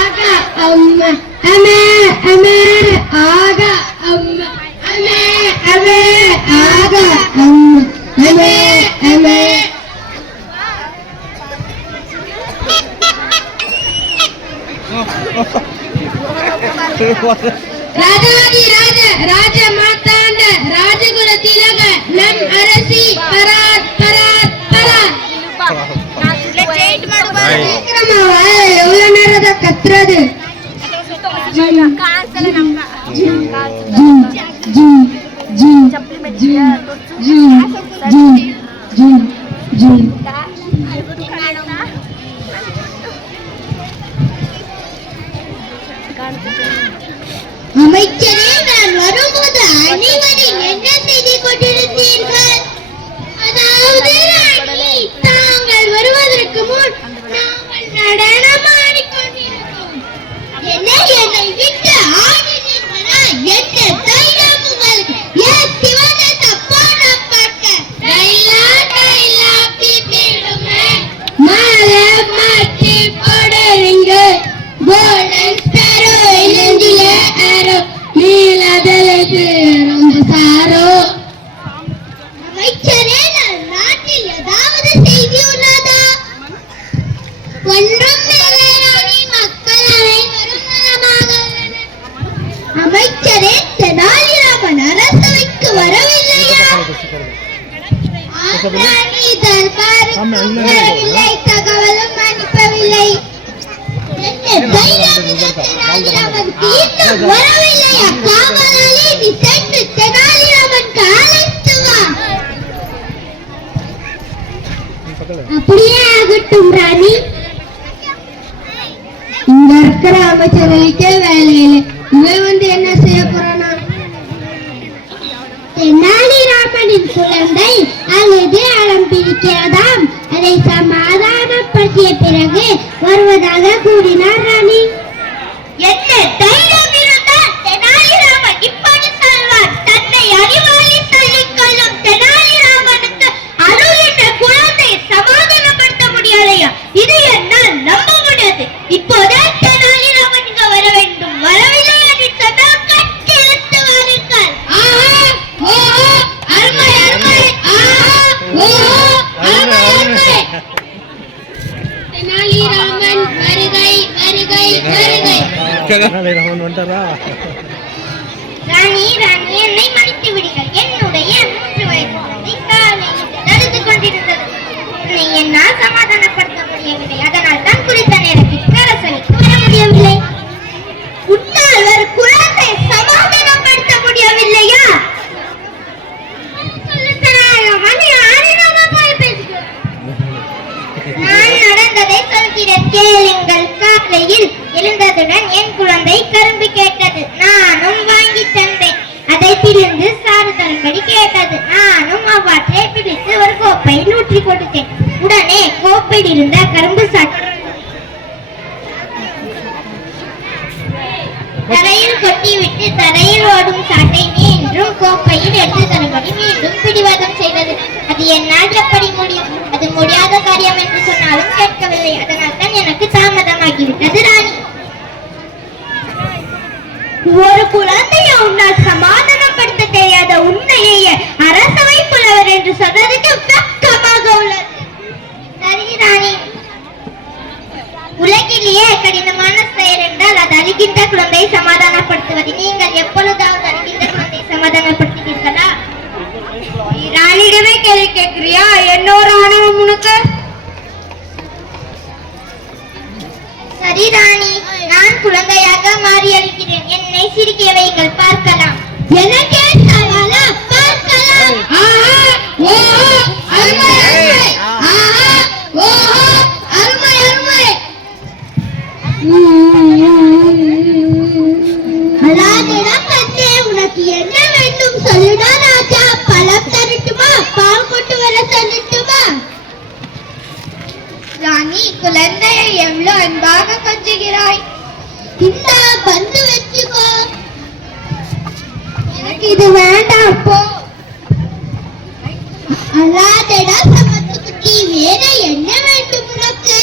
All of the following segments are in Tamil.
ஆகா அம்மா அம்மா அம்மா ஆகா அம்மா அம்மா அம்மா ஆகா அம்மா அம்மா அம்மா ராஜாதி ராஜ ராஜ மாதாண்ட ராஜகுல திலக நம் அரசி பராத் பராத் பராத் எவ்வளவு நேரம் தான் கத்துறது அமைச்சரே, நான் வரும்போது அனைவரும் என்ன செய்து கொண்டிருந்தீர்கள்? அதாவது தாங்கள் வருவதற்கு முன் நாங்கள் நடனமாடிக்கொண்டிருந்தோம். என்னை விட்டு ஆடினீர்களா? என்ன தைரியம் உங்களுக்கு? ஏன் சிவனை தப்பான பார்க்க டைலா டைலா பீப்பிடுமே மாலை மாற்றி போடுறீங்க. கோல்டன் ஸ்பேரோ இளந்தில ஆரோ நீலதலைக்கு ரொம்ப சாரோ. அமைச்சரே, நாட்டில் ஏதாவது செய்தி உள்ளதா? ஒன்றும் இல்லை ராணி, மக்கள் அனைவரும் நலமாக உள்ளனர். அமைச்சரே, தெனாலிராமன் அரசவைக்கு வரவில்லையா? ராணி தர்பாருக்கு வரவில்லை, தகவலும் அனுப்பவில்லை. வரவில்லையா? காவலாளி, நீ சென்று தெனாலிராமனுக்கு அழைத்து வா. அப்படியே ஆகட்டும் ராணி. இங்க இருக்கிற அமைச்சர்களுக்கே வேலையில இவன் வந்து என்ன செய்ய போறானா? தெனாலிராமனின் குழந்தை அழுது அடம் பிடிக்கிறதாம். அதை சமாதானப்படுத்திய பிறகு வருவதாக கூறினார் ராணி. என்ன தைரியம் இருந்தால் தெனாலிராமன் இப்படி சொல்வார்? தன்னை அறிவாளி சொல்லிக் கொள்ளும் தெனாலிராமனுக்கு அருள் என்ற குழந்தையை சமாதானப்படுத்த முடியலையா? இது என்னால் நம்ப முடியாது. இப்போதே தெனாலிராமன் இங்க வர வேண்டும். வரவில்லை என்று சொன்னால் கட்டி இழுத்து வாருங்கள். அருமை அருமை. அருமை அருமை. தெனாலிராமன் வருகை வருகை வருகை. தெனாலிராமன் வந்தாரா? ராணி ராணி, என்னை மன்னித்து விடுங்கள். என்னுடைய 3 வயது குழந்தை காலையில் தடுத்துக் கொண்டிருந்தது. என்னை என்னால் சமாதானப்படுத்த முடியவில்லை. அதனால் தான் குறித்த நேரத்தில் அரசவைக்கு வர முடியவில்லை. உன்னால் ஒரு குழந்தை சமாதானப்படுத்த முடியவில்லையா? நான் நடந்ததை சொல்கிறேன், கேளுங்கள். காலையில் எழுந்ததுடன் என் குழந்தை கரும்பு கேட்டது. நானும் வாங்கி தந்தேன். அதை பிரிந்து சாறுதல்படி கேட்டது. நானும் அவ்வாற்றை பிடித்து ஒரு கோப்பையில் ஊற்றி கொடுத்தேன். உடனே கோப்பையில் இருந்த கரும்பு சாற்று தரையில் கொட்டிவிட்டு தரையில் ஓடும் சாட்டை மீண்டும் கோப்பையில் எடுத்து தரும்படி மீண்டும் பிடிவாதம் செய்தது. அது என்னால் எப்படி முடியும்? அது முடியாத காரியம் என்று சொன்னாலும் கேட்கவில்லை. அதனால் தான் எனக்கு தாமதமாகிவிட்டது ராணி. ஒரு குழந்தையை உன்னால் சமாதானப்படுத்த தெரியாத உன்னையே அரசவை புலவர் என்று சொன்னதுக்கு வெட்கமாக உள்ளது. சரி ராணி, உலகிலேயே கடினமான செயல் என்றால் அது அழுகின்ற குழந்தையை சமாதானப்படுத்துவது. நீங்கள் எப்பொழுதாவது அழுகின்ற குழந்தையை சமாதானப்படுத்துவீர்களா? ராணியிடமே கேள்வி கேட்கிறியா? என்னோட ஆணவம் உனக்கு? சரி ராணி, நான் குழந்தையாக மாறி அழுகிறேன். என்னை சிரிக்க வைங்கள், பார்க்கலாம். எனக்கே சவாலா? பார்க்கலாம். அருமை அருமை. அருமை அருமை. உனக்கு என்ன வேண்டும் சொல்லுடா ராஜா. பழம் தரட்டுமா? பால் கொண்டு வர சொல்லட்டுமா? ராணி, குழந்தையை எவ்வளவு அன்பாக கொஞ்சுகிறாய். இந்த பந்து வச்சுக்கோ. எனக்கு இது வேண்டாம் போ. அல்லாதடா சமத்துக்குட்டி, வேற என்ன வேண்டும் உனக்கு?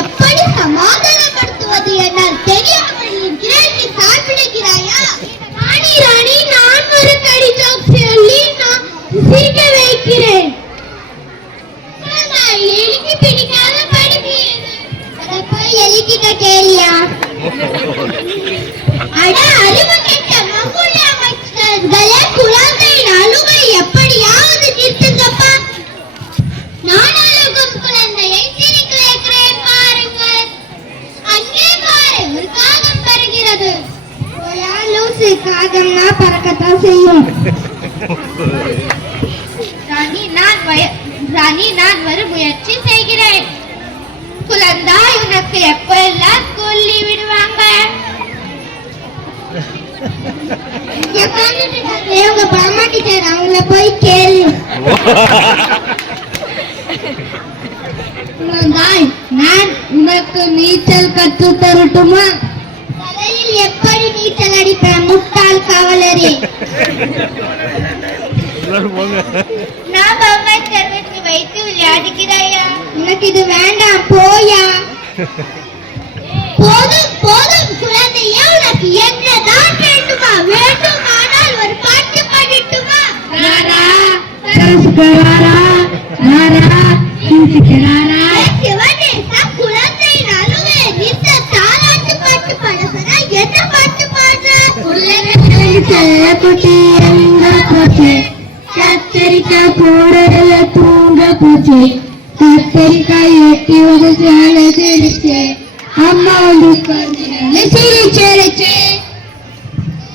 எப்படி சமாதானப்படுத்துவது என்னால் தெரியாமல் இருக்கிறேன். நீ சாப்பிடுகிறாயா? ராணி ராணி, நான் ஒரு கடி ஜோக் சொல்லி நான் சிரிக்க வைக்கிறேன். எலிக்கு பிடிக்காத படுப்பு அதை போய் எலிக்கிட்ட கேளியா? அட அறிவு கெட்ட மகுள்ள அமைச்சர்களே, குழந்தையின் அழுகை எப்படியாவது நிறுத்துங்கப்பா. நான் அழுகும் குழந்தையை சிரிக்க வைக்கிறேன் பாருங்கள். அங்கே பாரு, ஒரு காகம் பறக்கிறது. லூசு, காகம்னா பறக்கத்தான் செய்யும். ராணி, நான் ஒரு முயற்சி செய்கிறேன். குழந்தாய், உனக்கு எப்பெல்லாம் சொல்லி விடுவாங்க? உங்க பாமாட்டிட்டார், அவங்கள போய் கேளு. குழந்தாய், நான் உனக்கு நீச்சல் கற்று தரட்டுமா? தலையில் எப்படி நீச்சல் அடிப்பேன் முட்டாள் காவலரே? நான் பொம்மை சர்வத்துக்கு வைத்து விளையாடுகிறாயா? உனக்கு இது வேண்டாம், போயா. போதும் போதும் குழந்தையா, உனக்கு என்னதான் வேண்டுமா? வேண்டுமானால் ஒரு பாட்டு பாடிட்டுமா? ராரா ராரா ராரா சிவனே, குழந்தையின் அழுகை நிறுத்த தாலாட்டு பாட்டு பாட சொன்னா என்ன பாட்டு பாடுற? கத்தரிக்காய் போடல தூங்க போச்சு, கத்தரிக்காய் எட்டி ஒரு சேலை சிரிச்சு, அம்மா வந்து சிரிச்சிருச்சு.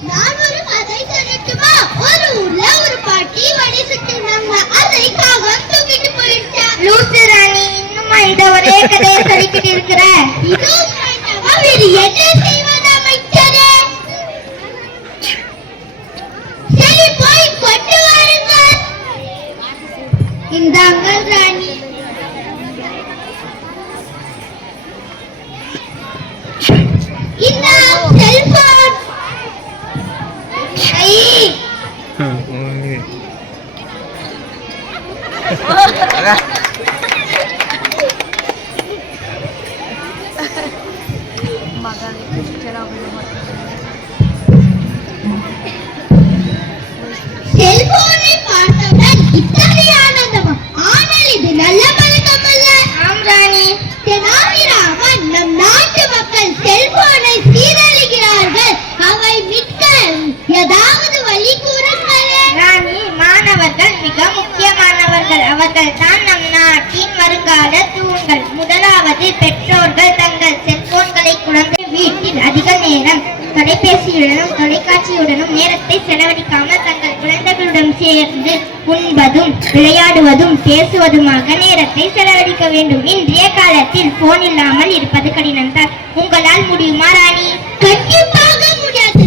நான் ஒரு கதை சொல்லட்டுமா? ஒரு ஊர்ல ஒரு பாட்டி வழி சுத்தினாங்க. அதை காகம் தூக்கிட்டு போயிடுச்சா. லூசு ராணி, இன்னுமா இத ஒரே கதையை சொல்லிக்கிட்டு இருக்கிற? இதுவும் வேண்டாமா? வேறு என்ன செய்வது அமைச்சரே? சரி, போய் கொண்டு வாருங்கள். இந்தாங்கள் ராணி. இந்த செல்போன் செல்போனை பார்த்தவுடன் இத்தனை ஆனந்தமா? ஆனால் இது நல்ல பழக்கம் அல்ல. ஆம் ராணி, தெனாலிராமன், நம் நாட்டு மக்கள் செல்போனை சீரழிகிறார்கள். அவை மிக்க ஏதாவது வழி கூறுங்களே. ராணி, மாணவர்கள் மிக முக்கியமானவர்கள். அவர்கள் தான் நம் நாட்டின் வருங்கால தூண்கள். முதலாவது, பெற்றோர்கள் தங்கள் செல்போன்களை குழந்தை வீட்டில் அதிக நேரம் தொலைபேசியுடனும் தொலைக்காட்சியுடனும் நேரத்தை செலவழிக்காமல் தங்கள் குழந்தைகளுடன் சேர்ந்து உண்பதும் விளையாடுவதும் பேசுவதுமாக நேரத்தை செலவழிக்க வேண்டும். இன்றைய காலத்தில் போன் இல்லாமல் இருப்பது கடினம் தான். உங்களால் முடியுமா ராணி? கண்டிப்பாக முடியாது.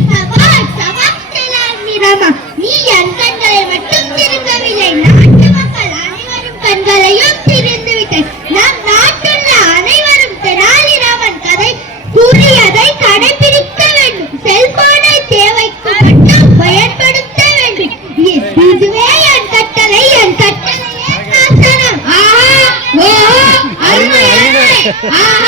நீ என் கண்களை மட்டும் திறக்கவில்லை, நாட்டு மக்கள் அனைவரும் கண்களையும் திறந்து விட்டேன். நம் நாட்டுள்ள அனைவரும் தெனாலிராமன் கதை கூறியதை கடைபிடிக்க வேண்டும். செல்போனை தேவைக்கு மட்டும் பயன்படுத்த வேண்டும். இதுவே என் கட்டளை. என் கட்டளையே சாசனம். ஆஹா, ஓஹோ, அருமை அருமை. ஆஹா.